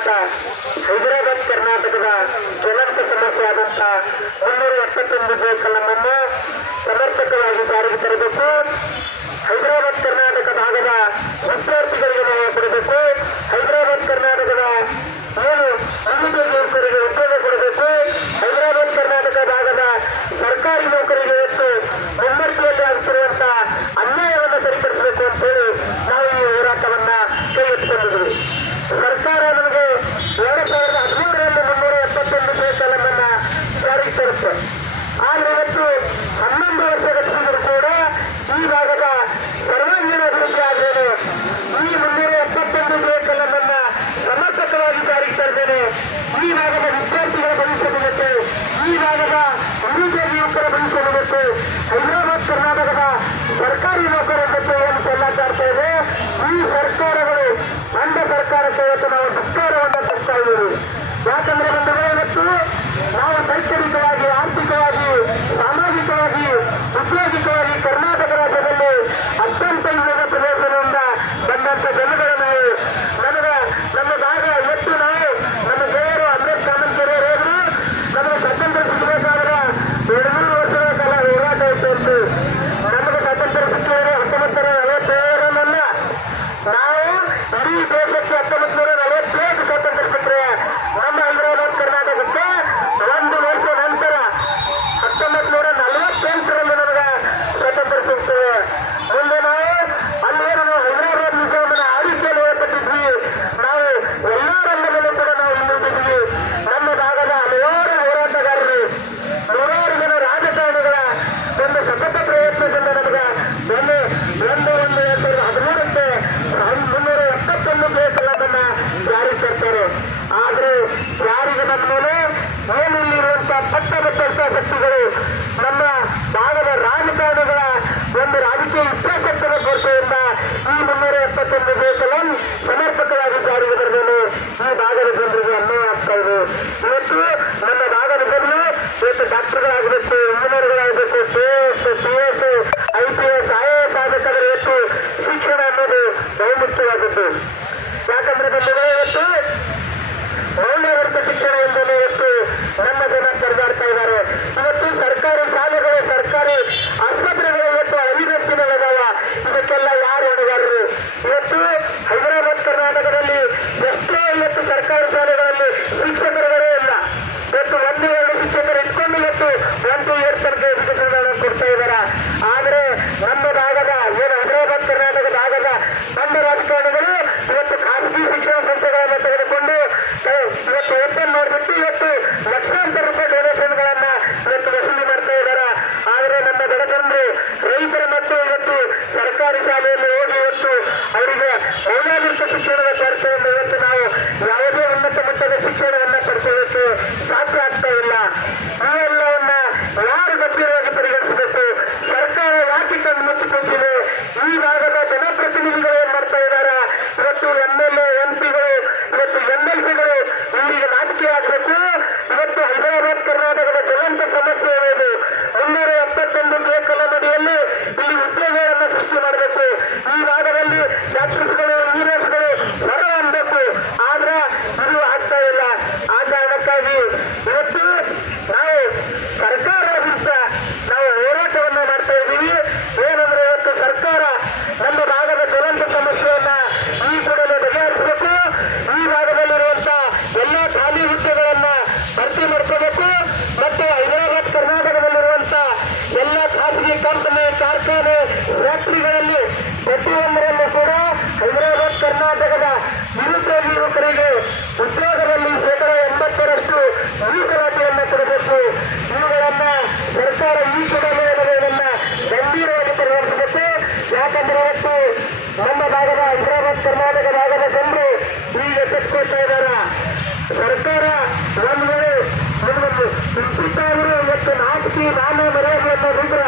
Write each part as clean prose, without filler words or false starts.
ಹೋರಾಟ ಹೈದರಾಬಾದ್ ಕರ್ನಾಟಕದ ಜ್ವಲಂತ ಸಮಸ್ಯೆ ಆದಂತ 371 ಕಲಮನ್ನು ಸಮರ್ಪಕವಾಗಿ ಜಾರಿಗೆ ತರಬೇಕು. ಹೈದರಾಬಾದ್ ಕರ್ನಾಟಕ ಭಾಗದ ವಿದ್ಯಾರ್ಥಿಗಳಿಗೆ ನ್ಯಾಯ ಕೊಡಬೇಕು. ಹೈದರಾಬಾದ್ ಕರ್ನಾಟಕದ ನಿರುದ್ಯೋಗ ಯುವಕರಿಗೆ ಉದ್ಯೋಗ ಕೊಡಬೇಕು. ಹೈದರಾಬಾದ್ ಕರ್ನಾಟಕ ಭಾಗದ ಸರ್ಕಾರಿ ನೌಕರಿಗೆ ಇವತ್ತು ಮುನ್ನರ್ತಿಯಲ್ಲಿ ಆಗುತ್ತಿರುವಂತಹ ಅನ್ಯಾಯವನ್ನು ಸರಿಪಡಿಸಬೇಕು ಅಂತ ಹೇಳಿ ನಾವು ಈ ಹೋರಾಟವನ್ನ ಕೈಗೆತ್ತಿಕೊಂಡಿದ್ವಿ. ಸರ್ಕಾರ ನಮಗೆ 2013ರಲ್ಲಿ 371 ಕಲಮನ್ನ ಜಾರಿಗೆ ತರುತ್ತೆ. ಆದ್ರೆ ಇವತ್ತು 11 ವರ್ಷ ಗತಿಸಿದ್ರು ಕೂಡ ಈ ಭಾಗದ ಸರ್ವಾಂಗೀಣ ಅಭಿವೃದ್ಧಿ ಆದ್ರೇನೆ ಈ 371 ಕಲಮನ್ನ ಸಮರ್ಪಕವಾಗಿ ಜಾರಿಗೆ ತರ್ತೇನೆ. ಈ ಭಾಗದ ವಿದ್ಯಾರ್ಥಿಗಳ ಭವಿಷ್ಯ ಬೇಕು, ಈ ಭಾಗದ ನಿರುದ್ಯೋಗ ಯುವಕರ ಭವಿಷ್ಯ ಬೇಕು, ಹೈದರಾಬಾದ್ ಕರ್ನಾಟಕದ ಸರ್ಕಾರಿ ನೌಕರರ ಜೊತೆ ಏನು ಚೆಲ್ಲಾಟಾಡ್ತಾ ಇದೆ ಈ ಸರ್ಕಾರಗಳು ಅಂಧ ಸರ್ಕಾರಕ್ಕೆ ಇವತ್ತು ನಾವು ಧಿಕ್ಕಾರವನ್ನು ತರ್ತಾ ಇದ್ದೀವಿ. ಯಾಕಂದ್ರೆ ಬಂದರೆ ಇವತ್ತು ನಾವು ಶೈಕ್ಷಣಿಕವಾಗಿ, ಆರ್ಥಿಕವಾಗಿ, ಸಾಮಾಜಿಕವಾಗಿ, ಉದ್ಯೋಗಿಕವಾಗಿ ಕರ್ನಾಟಕ ರಾಜ್ಯದಲ್ಲಿ ಅತ್ಯಂತ ಹಿಂದುಳಿದ ಪ್ರದೇಶದಿಂದ ಬಂದಂತ ಜನಗಳು ನಾವು. ನಮ್ಮ ಭಾಗ ಇವತ್ತು ನಾವು ನಮ್ಮ ಗೆಳೆಯರು ಅಂಬೇಡ್ಕರ್ ಕಾಮಂತರು ಹೋದ್ರು ನಮಗೆ ಸ್ವಾತಂತ್ರ್ಯ ಸಿಗಬೇಕಾದ್ರೆ 200 ವರ್ಷಗಳ ಕಾಲ ಹೋರಾಟ ಇತ್ತು. ನಮಗೆ ಸ್ವಾತಂತ್ರ್ಯ ಸಿಕ್ಕಿದ್ರೆ 1947ರಲ್ಲ, ನಾವು ಇಡೀ ದೇಶಕ್ಕೆ 1947 ಸ್ವಾತಂತ್ರ್ಯ ಸಿಕ್ಕರೆ ನಮ್ಮ ಹೈದರಾಬಾದ್ ಕರ್ನಾಟಕಕ್ಕೆ 1 ವರ್ಷ ನಂತರ 1948ರಲ್ಲಿ ನಮಗೆ ಸ್ವಾತಂತ್ರ್ಯ ಸಿಗ್ತದೆ. ಮುಂದೆ ನಾವು ಅಲ್ಲೇನು ಹೈದರಾಬಾದ್ ನಿಜಾಮನ ಆಳ್ವಿಕೆಯಲ್ಲಿ ಹೋಗ್ಬಿಟ್ಟಿದ್ವಿ. ನಾವು ಎಲ್ಲಾ ರಂಗದಲ್ಲೂ ಕೂಡ ನಾವು ಹಿಂದುಳಿದಿದ್ವಿ. ನಮ್ಮ ಭಾಗದ ಹಲವಾರು ಹೋರಾಟಗಾರರು, ನೂರಾರು ಜನ ರಾಜಕಾರಣಿಗಳ ಒಂದು ಸತತ ಪ್ರಯತ್ನದಿಂದ ನಮಗೆ 2013ಕ್ಕೆ 371 ಕಲಮನ್ನ ಜಾರಿಗೆ ತರ್ತಾರೆ. ಆದ್ರೆ ಯಾರಿಗೆ ನಮ್ಮ ಮೇಲೆ ಏನಿಲ್ಲಿರುವಂತಹ ಪಟ್ಟಬದ್ಧ ಶಕ್ತಿಗಳು ನಮ್ಮ ಭಾಗದ ರಾಜಕಾರಣಿಗಳ ಒಂದು ರಾಜಕೀಯ ಇಚ್ಛಾಶಕ್ತಿಯ ಕೊರತೆಯಿಂದ ಈ 371 ಕಲಂ ಸಮರ್ಪಕವಾಗಿ ಜಾರಿಗೆ ಬರದೇನೆ ಈ ಭಾಗದ ಜನರಿಗೆ ಅನ್ಯಾಯ ಆಗ್ತಾ ಇದೆ. ಇವತ್ತು ನಮ್ಮ ಭಾಗದ ಜನರು ಇವತ್ತು ಡಾಕ್ಟರ್ಗಳಾಗಬೇಕು, ಇಂಜಿನಿಯರ್ಗಳಾಗಬೇಕು, KS, PS, IPS, IAS ಆಗಬೇಕಾದ್ರೆ ಇವತ್ತು ಶಿಕ್ಷಣ ಅನ್ನೋದು ಬಹುಮುಖ್ಯವಾದದ್ದು. ಯಾಕಂದ್ರೆ ಬಂದರೆ ಇವತ್ತು ಮೌಲ್ಯವರ್ತ ಶಿಕ್ಷಣ ಎಂದರೆ ಇವತ್ತು ನಮ್ಮ ಜನ ಕರೆದಾಡ್ತಾ ಇದ್ದಾರೆ. ಇವತ್ತು ಸರ್ಕಾರಿ ಶಾಲೆಗಳು, ಸರ್ಕಾರಿ ಆಸ್ಪತ್ರೆಗಳು ಇವತ್ತು ಅವಿರಕ್ಷಣೆಗಳಾದವ. ಇದಕ್ಕೆಲ್ಲ ಯಾರು ಹೊಣೆಗಾರರು? ಇವತ್ತು ಹೈದರಾಬಾದ್ ಕರ್ನಾಟಕದಲ್ಲಿ ಎಷ್ಟೋ ಇವತ್ತು ಸರ್ಕಾರಿ ಶಾಲೆಗಳಲ್ಲಿ ಶಿಕ್ಷಕರುಗಳೇ ಇಲ್ಲ. ಇವತ್ತು 1-2 ಶಿಕ್ಷಕರು ಇಟ್ಕೊಂಡು ಇವತ್ತು 1-2 ತನಕ ಎಜುಕೇಶನ್ ಕೊಡ್ತಾ ಇದ್ದಾರೆ. ಆದ್ರೆ ನಮ್ಮ ಭಾಗದ ಏನು ಹೈದರಾಬಾದ್ ಕರ್ನಾಟಕ ಭಾಗದ ನಮ್ಮ ರಾಜಕಾರಣಿಗಳು ಇವತ್ತು ಖಾಸಗಿ ಶಿಕ್ಷಣ ಸಂಸ್ಥೆಗಳನ್ನು ತೆಗೆದುಕೊಂಡು ಇವತ್ತು ಓಪನ್ ಮಾಡಿಬಿಟ್ಟು ಇವತ್ತು ಲಕ್ಷಾಂತರ ರೂಪಾಯಿ ಡೊನೇಷನ್ಗಳನ್ನ ಇವತ್ತು ವಸೂಲಿ ಮಾಡ್ತಾ ಇದ್ದಾರೆ. ಆದ್ರೆ ನಮ್ಮ ಬಡಜನರು, ರೈತರ ಮಕ್ಕಳು ಇವತ್ತು ಸರ್ಕಾರಿ ಶಾಲೆಯಲ್ಲಿ ಹೋಗಿ ಇವತ್ತು ಅವರಿಗೆ ಮೌಲ್ಯಾಧಾರಿತ ಶಿಕ್ಷಣದ ಕೊರತೆಯಿಂದ ಇವತ್ತು ನಾವು ಯಾವುದೇ ಉನ್ನತ ಮಟ್ಟದ ಶಿಕ್ಷಣವನ್ನ ಪಡೆಸೋದಕ್ಕೆ ಸಾಧ್ಯ ಆಗ್ತಾ ಇಲ್ಲ. ಇವೆಲ್ಲವನ್ನ ಯಾರು ಗಂಭೀರವಾಗಿ ಪರಿಗಣಿಸಬೇಕು? ಸರ್ಕಾರ ಯಾಕೆ ಕಣ್ಣು ಮುಚ್ಚಿಕೊಂಡಿದೆ? ಈ ಭಾಗದ ಜನಪ್ರತಿನಿಧಿಗಳು ಏನ್ ಮಾಡ್ತಾ ಇದ್ದಾರೆ? ಇವತ್ತು MLA, MP ಗಳು, ಇವತ್ತು MLC-ಗಳು ಇವರಿಗೆ ರಾಜಕೀಯ ಆಗಬೇಕು. ಇವತ್ತು ಹೈದರಾಬಾದ್ ಕರ್ನಾಟಕದ ಜ್ವಲಂತ ಸಮಸ್ಯೆ ಇರುವುದು 371 ಕಲಂ ಅಡಿಯಲ್ಲಿ ಇಲ್ಲಿ ಉದ್ಯೋಗಗಳನ್ನು ಸೃಷ್ಟಿ ಮಾಡಬೇಕು. ಈ ಭಾಗದಲ್ಲಿ ಡಾಕ್ಟರ್ಸ್ಗಳು, ಇಂಜಿನಿಯರ್ಸ್ಗಳು ಹೊರ ಹೊಂದಬೇಕು. ಆದ್ರೆ ಇದು ಆಗ್ತಾ ಇಲ್ಲ. ಆ ಕಾರಣಕ್ಕಾಗಿ ಇವತ್ತು ನಾವು ಸರ್ಕಾರದ ವಿರುದ್ಧ ನಾವು ಹೋರಾಟವನ್ನ ಮಾಡ್ತಾ ಇದ್ದೀವಿ. ಏನಂದ್ರೆ ಇವತ್ತು ಸರ್ಕಾರ ನಮ್ಮ ಭಾಗದ ಜ್ವಲಂತ ಸಮಸ್ಯೆಯನ್ನ ಈ ಕೂಡಲೇ ಬಗೆಹರಿಸಬೇಕು. ಈ ಭಾಗದಲ್ಲಿರುವಂತಹ ಎಲ್ಲಾ ಖಾಲಿ ಹುದ್ದೆಗಳನ್ನ ಭರ್ತಿ ಮಾಡ್ಕೋಬೇಕು. ಮತ್ತು ಹೈದರಾಬಾದ್ ಕರ್ನಾಟಕದಲ್ಲಿರುವಂತಹ ಎಲ್ಲ ಖಾಸಗಿ ಕಂಪನಿ, ಕಾರ್ಖಾನೆ, ಫ್ಯಾಕ್ಟರಿಗಳಲ್ಲಿ ಪ್ರತಿಯೊಂದರಲ್ಲೂ ಕೂಡ ಹೈದರಾಬಾದ್ ಕರ್ನಾಟಕದ ನಿರುದ್ಯೋಗಿ ಯುವಕರಿಗೆ ಉದ್ಯೋಗದಲ್ಲಿ 80% ಮೀಸಲಾತಿಯನ್ನು ಕೊಡಬೇಕು. ಇವುಗಳನ್ನ ಸರ್ಕಾರ ಈ ಕೂಡಲೇ ಇದನ್ನ ಗಂಭೀರವಾಗಿ ಪರಿಗಣಿಸಬೇಕು. ಯಾಕಂದ್ರೆ ಇವತ್ತು ನಮ್ಮ ಭಾಗದ ಹೈದರಾಬಾದ್ ಕರ್ನಾಟಕ ಭಾಗದ ಜನರು ಈಗ ಎಚ್ಚೆತ್ಕೊಳ್ತಾ ಇದ್ದಾರೆ. ಸರ್ಕಾರ ಒಂದು ವೇಳೆ ಇವತ್ತು ನಾಚಿಕೆ, ಮಾನ ಮರ್ಯಾದೆ ಅನ್ನೋದಿದ್ರ.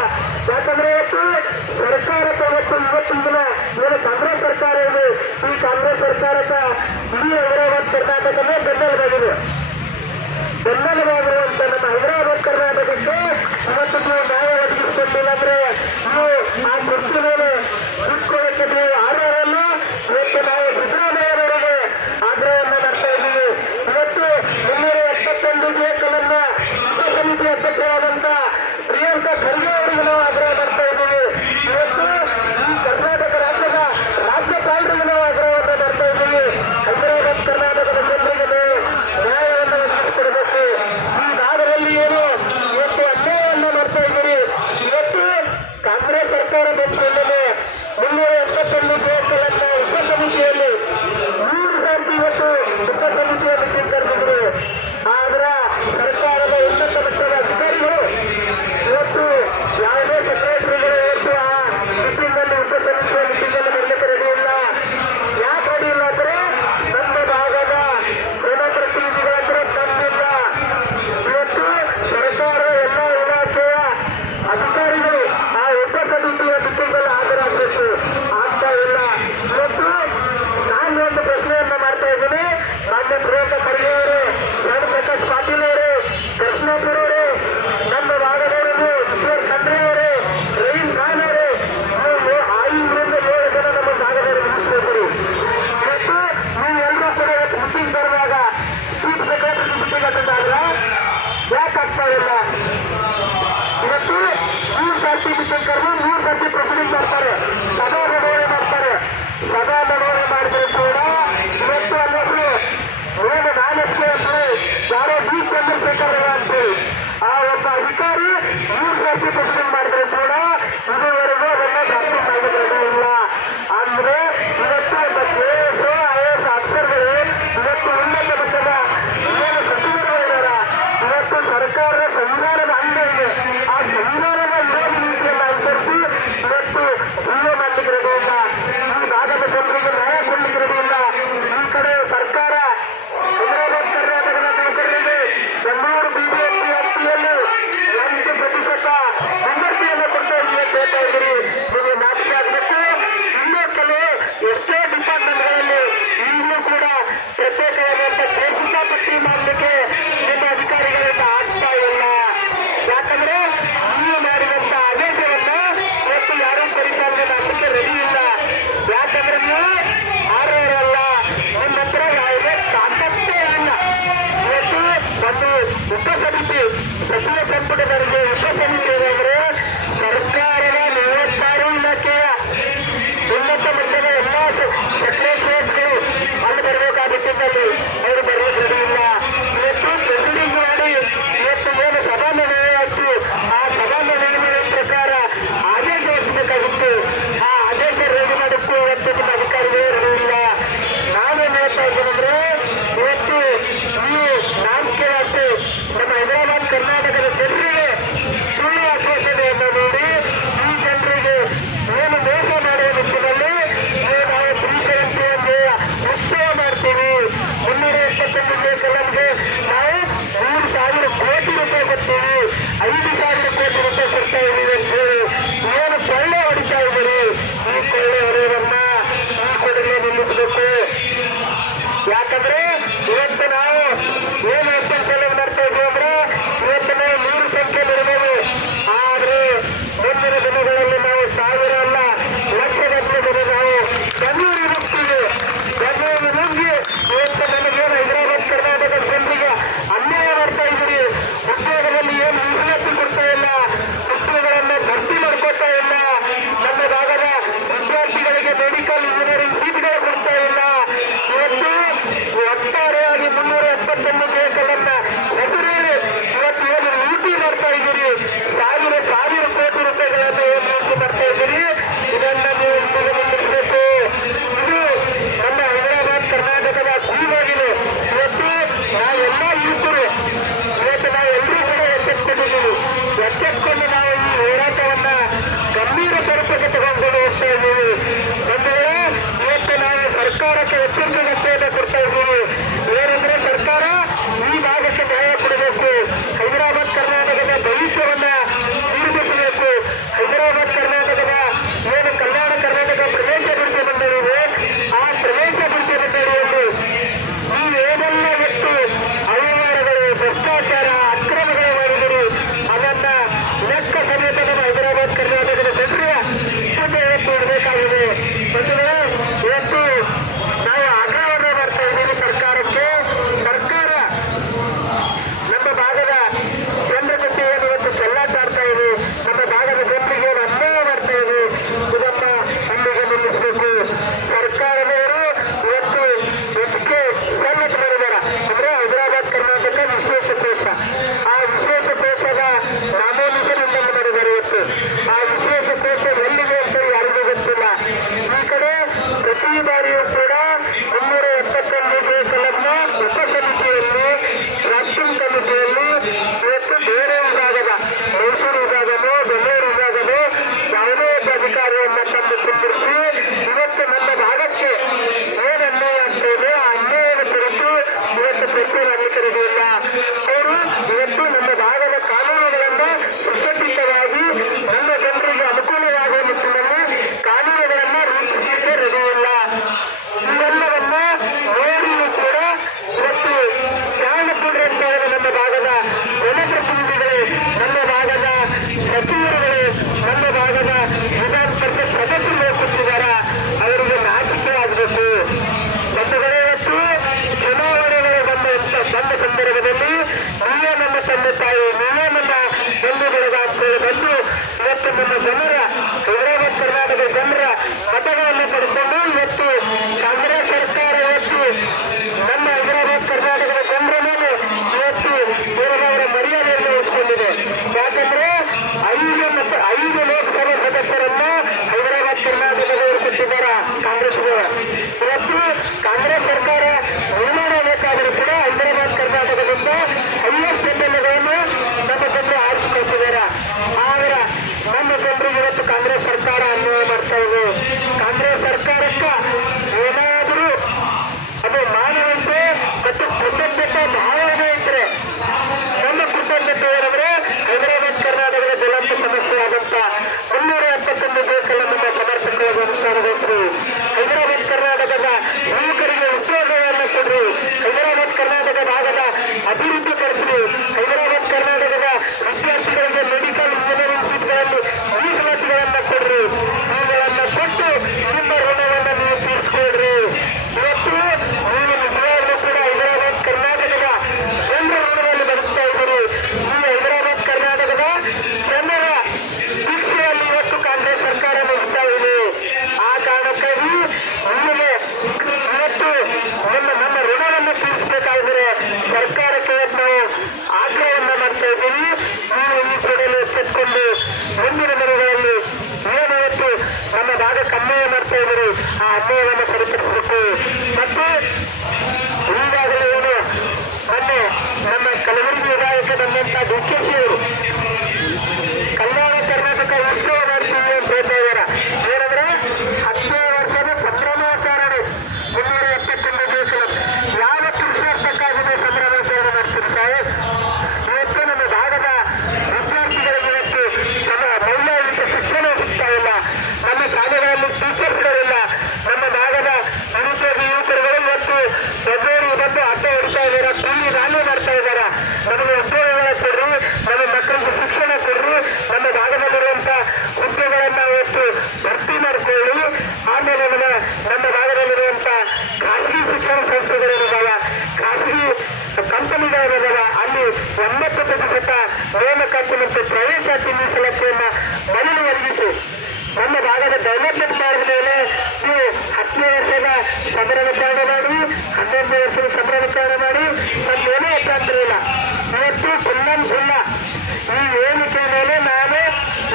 ಯಾಕಂದ್ರೆ ಇವತ್ತು ಸರ್ಕಾರಕ್ಕೆ ಇವತ್ತಿನ ಏನು ಕಾಂಗ್ರೆಸ್ ಸರ್ಕಾರ ಇದೆ, ಈ ಕಾಂಗ್ರೆಸ್ ಸರ್ಕಾರಕ್ಕೆ ಇಡೀ ಹೈದರಾಬಾದ್ ಕರ್ನಾಟಕನೇ ಬೆನ್ನೆಲುಬಾಗಿರುವಂತ ನಮ್ಮ ಹೈದರಾಬಾದ್ ಕರ್ನಾಟಕಕ್ಕೆ ಇವತ್ತು ನೀವು ನ್ಯಾಯ ಒದಗಿಸಿಕೊಂಡಿಲ್ಲ ಅಂದ್ರೆ ನೀವು ಆ ಕುರ್ಚಿ ಮೇಲೆ ಕೂತ್ಕೊಳ್ಳಕ್ಕೆ ನೀವು ಆರೋರಲ್ಲ. ಇವತ್ತು ನಾವು ಸಿದ್ದರಾಮಯ್ಯನವರಿಗೆ ಆಗ್ರಹವನ್ನ ಮಾಡ್ತಾ ಇದ್ದೀವಿ. ಜಯಕಲನ್ನ ಉಪಸಮಿತಿ ಅಧ್ಯಕ್ಷರಾದಂತ ಪ್ರಿಯಾಂಕಾ ಖರ್ಗೆ ಅವರಿಗೂ ನಾವು ಆಗ್ರಹ ಮಾಡ್ತಾ ಇದ್ದೀವಿ. ಇವತ್ತು ಈ ಕರ್ನಾಟಕ ರಾಜ್ಯದ ರಾಜ್ಯಪಾಲರಿಗೂ ನಾವು ಆಗ್ರಹವನ್ನು ಮಾಡ್ತಾ ಇದ್ದೀವಿ. ಹೈದರಾಬಾದ್ ಕರ್ನಾಟಕದ ಜನರಿಗೆ ನ್ಯಾಯವನ್ನು ಒದಗಿಸಿಕೊಡಬೇಕು. ಈ ಭಾಗದಲ್ಲಿ ಏನು ಇವತ್ತು ಅನ್ಯಾಯವನ್ನು ಮಾಡ್ತಾ ಇದ್ದೀರಿ. ಇವತ್ತು ಕಾಂಗ್ರೆಸ್ ಸರ್ಕಾರ ಬಂದು 371 ಜಯಕಲನ್ನ ಉಪಸಮಿತಿಯಲ್ಲಿ 3 ಸಾರ್ತಿ ಇವತ್ತು ಉಪಸಮಿತಿಯ ಮೀಟಿಂಗ್ ಕರೆದಿದ್ರು. ಆದ್ರ ಸರ್ಕಾರದ ಉನ್ನತ ಮಟ್ಟದ ಅಧಿಕಾರಿಗಳು ಇವತ್ತು ಯಾವುದೇ ಸೆಕ್ರೆಟರಿಗಳು ಇವತ್ತು ಆ ಮೀಟಿಂಗ್ ಅಲ್ಲಿ ಉಪಸಮಿತಿಯ ಮೀಟಿಂಗ್ ಅಲ್ಲಿ ಬರ್ಲಿಕ್ಕೆ ರೆಡಿ ಇಲ್ಲ. ಯಾಕೆ ರೆಡಿ ಇಲ್ಲ ಅಂದ್ರೆ ನಮ್ಮ ಭಾಗದ ಜನಪ್ರತಿನಿಧಿಗಳ ಹತ್ರ ತಮ್ಮಿಲ್ಲ. ಇವತ್ತು ಸರ್ಕಾರದ ಎಲ್ಲ ಇಲಾಖೆಯ ಅಧಿಕಾರಿಗಳು ಆ ಉಪಸಮಿತಿಯ ಮೀಟಿಂಗ್ ಅಲ್ಲಿ ಹಾಜರಾಗಬೇಕು, ಆಗ್ತಾ ಇಲ್ಲ. ಇವತ್ತು ನಾನು ಒಂದು ಪ್ರಶ್ನೆಯನ್ನ ಮಾಡ್ತಾ ಇದ್ದೀನಿ. ಮಾನ್ಯ ಪ್ರಿಯಾಂಕಾ ಖರ್ಗೆ ಅವರು, ಶರಣ ಪ್ರಕಾಶ್ ಪಾಟೀಲ್ ಅವರು, ಕೃಷ್ಣಪ್ಪರ್ ಅವರು, ನಮ್ಮ ಭಾಗದವರು ಈಶ್ವರ್ ಖಂಡ್ರೆ ಅವರು, ರಹೀಂ ಖಾನ್ ಅವರು, 5ರಿಂದ 7 ಜನ ನಮ್ಮ ಭಾಗದವರು ಮುಗಿಸ್ಬೇಕು. ಇವತ್ತು ನೀವೆಲ್ಲರೂ ಕೂಡ ಇವತ್ತು ಮೀಟಿಂಗ್ ಬರುವಾಗ ಚೀಫ್ ಸೆಕ್ರೆಟರಿ ಮೀಟಿಂಗ್ ಅಟೆಂಡ್ ಆದ್ರ ಯಾಕೆ ಆಗ್ತಾ ಇಲ್ಲ? ಇವತ್ತು 3 ಸರ್ತಿ ಮೀಟಿಂಗ್ ಕರೆದು 3 ಸರ್ತಿ ಪ್ರೊಸೀಡಿಂಗ್ ಮಾಡ್ತಾರೆ, ಸಭಾ ನಿರ್ವಹಣೆ ಮಾಡ್ತಾರೆ. ಸಭಾ ನಿರ್ವಹಣೆ ಮಾಡಿದ್ರೆ ಕೂಡ ಇವತ್ತು ಅಲ್ಲೊಬ್ರು ಏನು ನಾನಕ್ಕೆ ಅಂತೇಳಿ ಯಾರೋ ಬಿ ಚಂದ್ರಶೇಖರ್ ಅಂತೇಳಿ ಆ ಒಬ್ಬ ಅಧಿಕಾರಿ 3 ಸರ್ತಿ ಪ್ರೊಸೀಡಿಂಗ್ ಮಾಡಿದ್ರೆ ಕೂಡ ಇದುವರೆಗೂ ಅದನ್ನ ಜಾಸ್ತಿ ಮಾಡಲಿಕ್ಕೆ ಇಲ್ಲ. ಅಂದ್ರೆ ಇವತ್ತು ಒಬ್ಬ KS, IAS ಅಫ್ಸರ್ಗಳು ಇವತ್ತು ಉನ್ನತ ಮಟ್ಟದ ಏನು ಸಚಿವರು ಇದ್ದಾರ. ಇವತ್ತು ಸರ್ಕಾರದ ಸಂವಿಧಾನದ ಅಂಗ ಇದೆ. ಆ ಸಂವಿಧಾನದ ವಿರೋಧಿ ನೀತಿಯನ್ನು ಅನುಸರಿಸಿ ಇವತ್ತು ಜೀವ ಮಾಡಲಿಕ್ಕೆ ರೆಡಿ ಇಲ್ಲ. ಈ ಭಾಗದ ಜನರಿಗೆ ನ್ಯಾಯ ಕೊಡ್ಲಿಕ್ಕೆ ರೆಡಿ ಇಲ್ಲ. ಈ ಕಡೆ ಸರ್ಕಾರ ಹೈದರಾಬಾದ್ ಕರ್ನಾಟಕದ ನೌಕರರಿಗೆ ಬೆಂಗಳೂರು BBMP ವ್ಯಾಪ್ತಿಯಲ್ಲಿ 8% ವಿದ್ಯಾರ್ಥಿಯನ್ನು ಕೊಡ್ತಾ ಇದೀವಿ ಅಂತ ಹೇಳ್ತಾ ಇದ್ದೀರಿ. ನಿಮಗೆ ನಾಚಿಕೆ ಆಗಬೇಕು. ಇನ್ನೂ ಕೆಲವು ಎಷ್ಟೋ ಡಿಪಾರ್ಟ್ಮೆಂಟ್ಗಳಲ್ಲಿ ಈಗಲೂ ಕೂಡ ಪ್ರತ್ಯೇಕವಾದಂತ ಕೇಸಿಂದ ಪಟ್ಟಿ ಮಾಡಲಿಕ್ಕೆ ನಿಮ್ಮ ಅಧಿಕಾರಿಗಳಿಂದ ಆಗ್ತಾ ಇಲ್ಲ. ಯಾಕಂದ್ರೆ ನೀವು ಮಾಡಿದಂತ ಆದೇಶವನ್ನ ಇವತ್ತು ಯಾರೂ ಪರಿಪಾಲನೆ ಮಾಡಲಿಕ್ಕೆ ರೆಡಿ ಇಲ್ಲ. ಯಾಕಂದ್ರೆ ನೀವು ಆರೋರಲ್ಲ, ನಿಮ್ಮ ಹತ್ರ ಯಾವುದೇ ಕಾಂಟ್ಯಾಕ್ಟೇ ಇಲ್ಲ. ಇವತ್ತು ಒಂದು ಉಪಸಮಿತಿ ಸಚಿವ ಸಂಪುಟದವರಿಗೆ ಉಪಸಮಿತಿ ಅಂದ್ರೆ ಸರ್ಕಾರದ 46 ಇಲಾಖೆಯ ಉನ್ನತ ಮಟ್ಟದ ಎಲ್ಲ ಸೆಕ್ರೆಟರಿಯೇಟ್ಗಳು ಅಲ್ಲಿ ಬರಬೇಕಾಗುತ್ತಿದ್ದಲ್ಲಿ ಅವರು ಬರಲಿಕ್ಕೆ ರೆಡಿ ಇಲ್ಲ. ಇವತ್ತು ಪ್ರೆಸಿಡೆಂಟ್ ಮಾಡಿ ಇವತ್ತು ಏನು ಸಭಾ ನಿರ್ಣಯ ಆಯ್ತು, ಆ ಸಭಾ ನಿರ್ಣಯದ ಪ್ರಕಾರ ಆದೇಶ ಹೊರಡಿಸಬೇಕಾಗಿತ್ತು. ಆ ಆದೇಶ ರೆಡಿ ಮಾಡೋಕ್ಕೂ ಇವತ್ತು ನಿಮ್ಮ ಅಧಿಕಾರಿಗಳು ರೆಡಿ ಇಲ್ಲ. ನಾವೇನು ಹೇಳ್ತಾ ಇದ್ದೀನಂದ್ರೆ ಇವತ್ತು ಈ ನಾಮಕೆ ಅಷ್ಟೇ ನಮ್ಮ ಹೈದರಾಬಾದ್ ಕರ್ನಾಟಕದ ಜನರಿಗೆ ಸುಳ್ಳು ಆಶ್ವಾಸನೆಯನ್ನು ನೀಡಿ ಈ ಜನರಿಗೆ ಏನು ಮೋಸ ಮಾಡುವ ನಿಟ್ಟಿನಲ್ಲಿ ನಾವು 370 ಉತ್ಸವ ಮಾಡ್ತೀವಿ. 371 ಜಯಕಲನ್ಗೆ ನಾವು 3,000 ಕೋಟಿ ರೂಪಾಯಿ ಕೊಡ್ತೀವಿ, 5,000 ಕೋಟಿ ರೂಪಾಯಿ ಕೊಡ್ತಾ ಇದ್ದೀವಿ ಅಂತ ಹೇಳಿ ಏನು ಕೊಳ್ಳೆ ಹೊಡಿತಾ ಇದ್ದೀರಿ. ಈ ಕೊಳ್ಳೆ ಹೊಡೆಯೋದನ್ನ ಈ ಕೊಡುಗೆ ನಿಲ್ಲಿಸಬೇಕು. ಯಾಕಂದ್ರೆ ಇವತ್ತು ನಾವು ಏನು ಸಂಖ್ಯೆ ಮಾಡ್ತಾ ಇದ್ದೀವಿ ಅಂದ್ರೆ ಇವತ್ತು ನಾವು 100 ಸಂಖ್ಯೆ ಇರಬಹುದು. ಆದ್ರೆ ಮುಂದಿನ ದಿನಗಳಲ್ಲಿ ನಾವು 1000 ಅಲ್ಲ, ಲಕ್ಷಗಟ್ಟಲೆ ನಾವು ಬೆಂಗಳೂರಿಗೆ ಹೋಗ್ತೀವಿ. ಬೆಂಗಳೂರಿಗೆ ನುಗ್ಗಿ ಇವತ್ತು ನಮಗೇನು ಹೈದರಾಬಾದ್ ಕರ್ನಾಟಕದ ಜನರಿಗೆ ಅನ್ಯಾಯ ಮಾಡ್ತಾ ಇದ್ದೀರಿ. ಉದ್ಯೋಗದಲ್ಲಿ ಏನು ಮೀಸಲಾತಿ ಕೊಡ್ತಾ ಇಲ್ಲ, ಉದ್ಯೋಗಗಳನ್ನು ಭರ್ತಿ ಮಾಡ್ಕೊತಾ ಇಲ್ಲ. ನಮ್ಮ ಭಾಗದ ವಿದ್ಯಾರ್ಥಿಗಳಿಗೆ ಮೆಡಿಕಲ್ ಇಂಜಿನಿಯರಿಂಗ್ ಸೀಟ್ಗಳು ಕೊಡ್ತಾ ಇಲ್ಲ. ಇವತ್ತು ಒಟ್ಟಾರೆಯಾಗಿ 371 ಜಯಕಲನ್ನ ಹೆಸರು ಹೇಳಿ ಇವತ್ತು ಏನು ಲೂಟಿ ಮಾಡ್ತಾ ಇದ್ದೀರಿ. ಸಾವಿರ ಕೋಟಿ ರೂಪಾಯಿಗಳನ್ನು ಏನು ಲೂಟಿ ಮಾಡ್ತಾ ಇದ್ದೀರಿ. ಇದನ್ನ ನೀವು ನಿಲ್ಲಿಸಬೇಕು. ಇದು ನಮ್ಮ ಹೈದರಾಬಾದ್ ಕರ್ನಾಟಕದ ಜೀವಾಗಿದೆ. ಇವತ್ತು ನಾವೆಲ್ಲ ಯುವಕರು ಇವತ್ತು ನಾವೆಲ್ಲರೂ ಕೂಡ ಎಚ್ಚೆತ್ತುಕೊಂಡಿದ್ದೀವಿ. ಎಚ್ಚೆತ್ತುಕೊಂಡು ನಾವು ಈ ಹೋರಾಟವನ್ನ ಗಂಭೀರ ಸ್ವರೂಪಕ್ಕೆ ತಗೊಂಡು ಹೋಗ್ತಾ ಇದ್ದೀವಿ. ಬಂಧುಗಳೇ, ಇವತ್ತು ನಾವು ಸರ್ಕಾರಕ್ಕೆ ಎಚ್ಚರಿಕೆ ಗಟ್ಟಿಯನ್ನು ಕೊಡ್ತಾ ಇದ್ದೀವಿ. ಏನಂದ್ರೆ ಸರ್ಕಾರ ಈ ಭಾಗಕ್ಕೆ ನ್ಯಾಯ ಕೊಡಬೇಕು. ಹೈದರಾಬಾದ್ ಕರ್ನಾಟಕದ ಭವಿಷ್ಯವನ್ನ ನಿರ್ಮಿಸಬೇಕು. ಹೈದರಾಬಾದ್ ಕರ್ನಾಟಕದ ಏನು ಕಲ್ಯಾಣ ಕರ್ನಾಟಕ ತಂದೆ ತಾಯಿ ನೀವೇ ನನ್ನ ಬಂಧು ಬಳಗ ಅಂತೇಳಿ ಬಂದು ಇವತ್ತು ನಮ್ಮ ಜನರ ಹೈದರಾಬಾದ್ ಕರ್ನಾಟಕದ ಜನರ ಮತಗಳನ್ನು ಪಡ್ಕೊಂಡು ಇವತ್ತು ಕಾಂಗ್ರೆಸ್ ಸರ್ಕಾರ ಇವತ್ತು ನಮ್ಮ ಹೈದರಾಬಾದ್ ಕರ್ನಾಟಕದ ಜನರ ಮೇಲೆ ಇವತ್ತು ಅವರ ಮರ್ಯಾದೆಯನ್ನು ಉಳಿಸಿಕೊಂಡಿದೆ. ಯಾಕಂದ್ರೆ 5 ಲೋಕಸಭಾ ಸದಸ್ಯರನ್ನ ಹೈದರಾಬಾದ್ ಕರ್ನಾಟಕದವರು ಕೊಟ್ಟಿದ್ದಾರೆ ಕಾಂಗ್ರೆಸ್ಗಳು. ಇವತ್ತು ಕಾಂಗ್ರೆಸ್ ಸರ್ಕಾರ ನಿರ್ಮಾಣ ಬೇಕಾದರೂ ಕೂಡ ಹೈದರಾಬಾದ್ ಕರ್ನಾಟಕದಿಂದ ಹೈಯೆಸ್ಟ್ ಎಮ್ಎಲ್ಎಗಳನ್ನು ನಮ್ಮ ಜನರು ಆರಿಸಿ ಕಳಿಸಿದ್ದಾರೆ. ಆದ್ರೆ ನಮ್ಮ ಜನರಿಗೆ ಇವತ್ತು ಕಾಂಗ್ರೆಸ್ ಸರ್ಕಾರ ಅನ್ಯಾಯ ಮಾಡ್ತಾ ಇದೆ. ಕಾಂಗ್ರೆಸ್ ಸರ್ಕಾರಕ್ಕ ಏನಾದರೂ ಅದು ಮಾನವಂತೆ ಮತ್ತು ಕೃತಜ್ಞತೆ ಭಾವನೆ ಇದ್ರೆ ನಮ್ಮ ಕೃತಜ್ಞತೆ ಏನಂದ್ರೆ ಹೈದರಾಬಾದ್ ಕರ್ನಾಟಕದ ಜ್ವಲಂತ ಸಮಸ್ಯೆ ಆದಂತ 371 ಬೇಕಲ್ಲನ್ನ ಸಮರ್ಪಕವಾಗಿ ಅನುಷ್ಠಾನಗೊಳಿಸ್ರಿ. ಹೈದರಾಬಾದ್ ಕರ್ನಾಟಕದ ಯುವಕರಿಗೆ ಉದ್ಯೋಗವನ್ನು ಕೊಡ್ರಿ. ಹೈದರಾಬಾದ್ ಕರ್ನಾಟಕ ಭಾಗದ ಅಭಿವೃದ್ಧಿ ಪಡಿಸ್ರಿ. ಹೈದರಾಬಾದ್ ಕರ್ನಾಟಕದ ವಿದ್ಯಾರ್ಥಿಗಳಿಗೆ ಮೆಡಿಕಲ್ ಇಂಜಿನಿಯರಿಂಗ್ ಸೀಟ್ಗಳಲ್ಲಿ ಮೀಸಲಾತಿಗಳನ್ನ ಕೊಡ್ರಿ. ಇವುಗಳನ್ನ ಕೊಟ್ಟು ನಿಮ್ಮ ಋಣವನ್ನು ನೀವು ತೀರಿಸಿಕೊಡ್ರಿ. ಇವತ್ತು ನೀವು ನಿಜವಾಗ್ಲೂ ಕೂಡ ಹೈದರಾಬಾದ್ ಕರ್ನಾಟಕದ ಜನರ ಋಣದಲ್ಲಿ ಬದುಕ್ತಾ ಇದ್ದೀರಿ. ಈ ಹೈದರಾಬಾದ್ ಕರ್ನಾಟಕದ ಜನರ ಶಿಕ್ಷೆಯಲ್ಲಿ ಇವತ್ತು ಕಾಂಗ್ರೆಸ್ ಸರ್ಕಾರ ನಡೆಸ್ತಾ ಇದೆ. ಆ ಕಾರಣಕ್ಕಾಗಿ ನಿಮಗೆ ಇವತ್ತು ನಮ್ಮ ಋಣವನ್ನು ತೀರಿಸಬೇಕಾದರೆ ಸರ್ಕಾರಕ್ಕೆ ನಾವು ಆಗ್ರಹವನ್ನ ಮಾಡ್ತಾ ಇದ್ದೀವಿ. ನೀವು ಈ ಕೂಡಲೇ ಎಚ್ಚೆತ್ತುಕೊಂಡು ಮುಂದಿನ ದಿನಗಳಲ್ಲಿ ಏನು ಇವತ್ತು ನಮ್ಮ ಭಾಗಕ್ಕೆ ಅನ್ಯಾಯ ಮಾಡ್ತಾ ಇದ್ದೀರಿ ಆ ಅನ್ಯಾಯವನ್ನು ಸರಿಪಡಿಸಬೇಕು. ಮತ್ತು ಈಗಾಗಲೇ ಏನು ಮೊನ್ನೆ ನಮ್ಮ ಕಲಬುರಗಿ ವಿಭಾಗಕ್ಕೆ ಬಂದಂತ DKC ಅವರು ಕಲ್ಯಾಣ ಕರ್ನಾಟಕ ಉತ್ಸವ ಮಾಡ್ತೀವಿ ಅಂತ ಹೇಳ್ತಾ ಇದ್ದಾರೆ. ಏನಂದ್ರೆ 10ನೇ ವರ್ಷದ ಸಂಭ್ರಮಾಚರಣೆ 371 ದಿವಸ ಯಾವ ಪುರುಷಾರ್ಥಕ್ಕಾಗಿ ಸಂಭ್ರಮಾಚರಣೆ ಮಾಡ್ತೀವಿ ಸಾಹೇಬ್? ಇವತ್ತು ನಮ್ಮ ಭಾಗದ ವಿದ್ಯಾರ್ಥಿಗಳಿಗೆ ಇವತ್ತು ಮೌಲ್ಯಯುತ ಶಿಕ್ಷಣ ಸಿಗ್ತಾ ಇಲ್ಲ. ನಮ್ಮ ಶಾಲೆಗಳಲ್ಲಿ ಟೀಚರ್ಸ್ಗಳಿಲ್ಲ. ನಮ್ಮ ಭಾಗದ ನಿರುದ್ಯೋಗಿ ಯುವಕರುಗಳು ಇವತ್ತು ಬೆಂಗಳೂರಿಗೆ ಬಂದು ಅಡ್ಡ ಹೊಡಿತಾ ಇದ್ದಾರೆ, ಕೂಲಿ ನಾಲೆ ಮಾಡ್ತಾ ಇದ್ದಾರೆ. ನಮಗೆ ಉದ್ಯೋಗಗಳ ಕೊಡ್ರಿ, ನಮ್ಮ ಮಕ್ಕಳಿಗೆ ಶಿಕ್ಷಣ ಕೊಡ್ರಿ, ನಮ್ಮ ಭಾಗದಲ್ಲಿರುವಂತ ಹುದ್ದೆಗಳನ್ನ ಇವತ್ತು ಭರ್ತಿ ಮಾಡಿಕೊಳ್ಳಿ. ಆಮೇಲೆ ನಮ್ಮ ಭಾಗದಲ್ಲಿರುವಂತ ಖಾಸಗಿ ಶಿಕ್ಷಣ ಸಂಸ್ಥೆಗಳಿದಾವ, ಖಾಸಗಿ ಕಂಪನಿಗಳಿದಾವ, ಅಲ್ಲಿ 90% ನೇಮಕಾತಿ ಮತ್ತು ಪ್ರವೇಶಾತಿ ಮೀಸಲಾತಿಯನ್ನ ಮೊದಲು ಒದಗಿಸಿ ನಮ್ಮ ಭಾಗದ ಡೆವಲಪ್ಮೆಂಟ್ ಮಾಡಿದ ಮೇಲೆ ನೀವು 10ನೇ ವರ್ಷದ ಸಂಭ್ರಮಾಚರಣೆ ಮಾಡಿ, 11ನೇ ವರ್ಷದ ಸಂಭ್ರಮಾಚರಣೆ ಮಾಡಿ, ನಮ್ಮೇನೂ ಅಭ್ಯಂತರ ಇಲ್ಲ. ಇವತ್ತು ಖುಲ್ಲ ಈ ವೇದಿಕೆ ಮೇಲೆ ನಾನು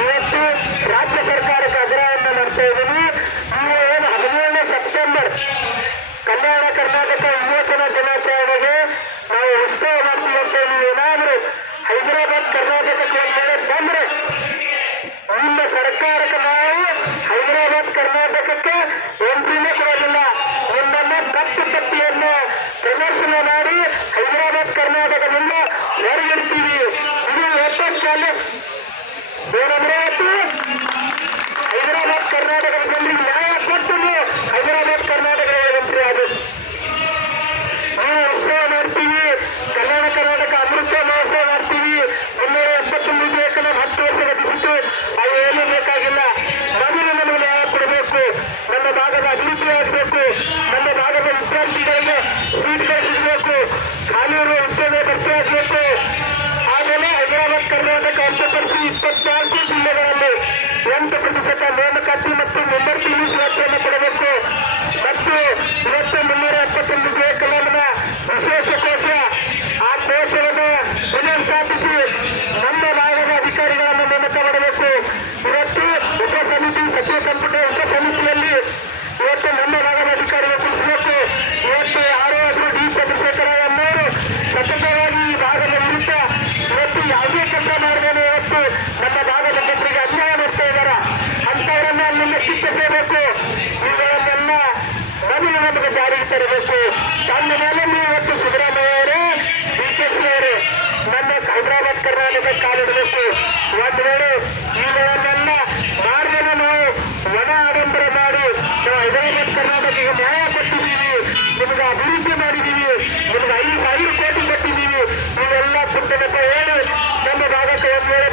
ಇವತ್ತು ರಾಜ್ಯ ಸರ್ಕಾರಕ್ಕೆ ಆಗ್ರಹವನ್ನು ಮಾಡ್ತಾ ಇದ್ದೀನಿ. ನೀವು ಏನು 17ನೇ ಸೆಪ್ಟೆಂಬರ್ ಕಲ್ಯಾಣ ಕರ್ನಾಟಕ ವಿಮೋಚನಾ ದಿನಾಚರಣೆಗೆ ನಾವು ಉತ್ಸವ ಮಾಡ್ತೀವಿ ಅಂತ ನೀವೇನಾದರೂ ಹೈದರಾಬಾದ್ ಕರ್ನಾಟಕಕ್ಕೆ ಒಂದ್ವೇಳೆ ಬಂದ್ರೆ ನಿಮ್ಮ ಸರ್ಕಾರಕ್ಕೆ ನಾವು ಹೈದರಾಬಾದ್ ಕರ್ನಾಟಕಕ್ಕೆ ಎಂಟ್ರಿನೇ ಕೊಡೋದಿಲ್ಲ. ನಿಮ್ಮನ್ನ ತಪ್ಪಿಯನ್ನು ಪ್ರದರ್ಶನ ಮಾಡಿ ಹೈದರಾಬಾದ್ ಕರ್ನಾಟಕದಿಂದ ಹೊರಗಿಡ್ತೀವಿ. ಇದು ಓಪನ್ ಚಾಲೆಂಜ್. ಏನಂದ್ರೆ ಹೈದರಾಬಾದ್ ಕರ್ನಾಟಕದ ಜನರಿಗೆ ನ್ಯಾಯ ಕೊಟ್ಟು ಹೈದರಾಬಾದ್ ಕರ್ನಾಟಕದ ಎಂಟ್ರಿ ಆಗುತ್ತೆ. ನಾವು ಉತ್ಸವ ಮಾಡ್ತೀವಿ, ಕಲ್ಯಾಣ ಕರ್ನಾಟಕ ಅಮೃತ ಮಹೋತ್ಸವ ಮಾಡ್ತೀವಿ. 371 ಬೇಕಲ್ಲ 10 ವರ್ಷ ಗತಿಸಿತ್ತು, ಅವೇನೂ ಬೇಕಾಗಿಲ್ಲ. ಮೊದಲು ನಮಗೆ ನ್ಯಾಯ ಕೊಡಬೇಕು. ನಮ್ಮ ಭಾಗದ ಅಭಿವೃದ್ಧಿ ಆಗಬೇಕು. ನಮ್ಮ ಭಾಗದ ವಿದ್ಯಾರ್ಥಿಗಳಿಗೆ ಸೀಟ್ಗಳು ಸಿಗಬೇಕು. ಖಾಲಿ ಇರುವ ಉದ್ಯೋಗ ಭರ್ತಿ ಆಗಬೇಕು. ಆಮೇಲೆ ಹೈದರಾಬಾದ್ ಕರ್ನಾಟಕ ಹೊರತುಪಡಿಸಿ 24 ಜಿಲ್ಲೆಗಳಲ್ಲಿ 8% ನೇಮಕಾತಿ ಮತ್ತು ಮುಂಬರ್ತಿ ಮೀಸಲಾತಿಯನ್ನು ಕೊಡಬೇಕು. ಮತ್ತು ಇವತ್ತು 371 ಬೇಕಲ್ಲ ವಿಶೇಷ ಕೋಶ, ಆ ಕೋಶವನ್ನು ಪುನರ್ಸ್ಥಾಪಿಸಿ ನಮ್ಮ ಭಾಗದ ಅಧಿಕಾರಿಗಳನ್ನು ನೇಮಕ ಮಾಡಬೇಕು. ಇವತ್ತು ಉಪಸಮಿತಿ, ಸಚಿವ ಸಂಪುಟ ಉಪಸಮಿತಿಯಲ್ಲಿ ಇವತ್ತು ನಮ್ಮ ಭಾಗದ ಅಧಿಕಾರಿಗಳು ತಿಳಿಸಬೇಕು. ಇವತ್ತು ಯಾರೋ ಆದರೂ ಡಿ ಚಂದ್ರಶೇಖರ ಅನ್ನೋರು ಸತತವಾಗಿ ಈ ಭಾಗದ ವಿರುದ್ಧ ಇವತ್ತು ಯಾವುದೇ ಕೆಲಸ ಮಾಡಿದೇನೆ ಇವತ್ತು ನಮ್ಮ ಭಾಗದ ಜನರಿಗೆ ಅನ್ಯಾಯ ಮಾಡ್ತಾ ಇದ್ದಾರೆ. ಅಂತವರನ್ನ ಅಲ್ಲಿಂದ ಕಿತ್ತಿಸಬೇಕು. ಇವುಗಳನ್ನೆಲ್ಲ ಮೊದಲು ನಮಗೆ ಜಾರಿಗೆ ತರಬೇಕು. ತನ್ನ ಮೇಲೆ ನೀವು ಇವತ್ತು ಸಿದ್ದರಾಮಯ್ಯ ಅವರೇ, DKC ಅವರೇ ನನ್ನ ಹೈದರಾಬಾದ್ ಕರ್ನಾಟಕ ಕಾಲಿಡಬೇಕು. ಒಂದು ವೇಳೆ ಇವುಗಳನ್ನೆಲ್ಲ ಮಾಡಿದ್ರೆ ನಾವು ಒಣ ಆಡಂಬರ ಮಾಡಿ ನಾವು ಹೈದರಾಬಾದ್ ಕರ್ನಾಟಕಕ್ಕೆ ನ್ಯಾಯ ಕೊಟ್ಟಿದ್ದೀವಿ, ನಿಮಗೆ ಅಭಿವೃದ್ಧಿ ಮಾಡಿದ್ದೀವಿ, ನಿಮಗೆ 5,000 ಕೋಟಿ ಕೊಟ್ಟಿದ್ದೀವಿ, ಇವೆಲ್ಲ ಪುಟ್ಟನಪ್ಪ ಹೇಳಿ ನಮ್ಮ ಭಾಗಕ್ಕೆ ಒಂದು ವೇಳೆ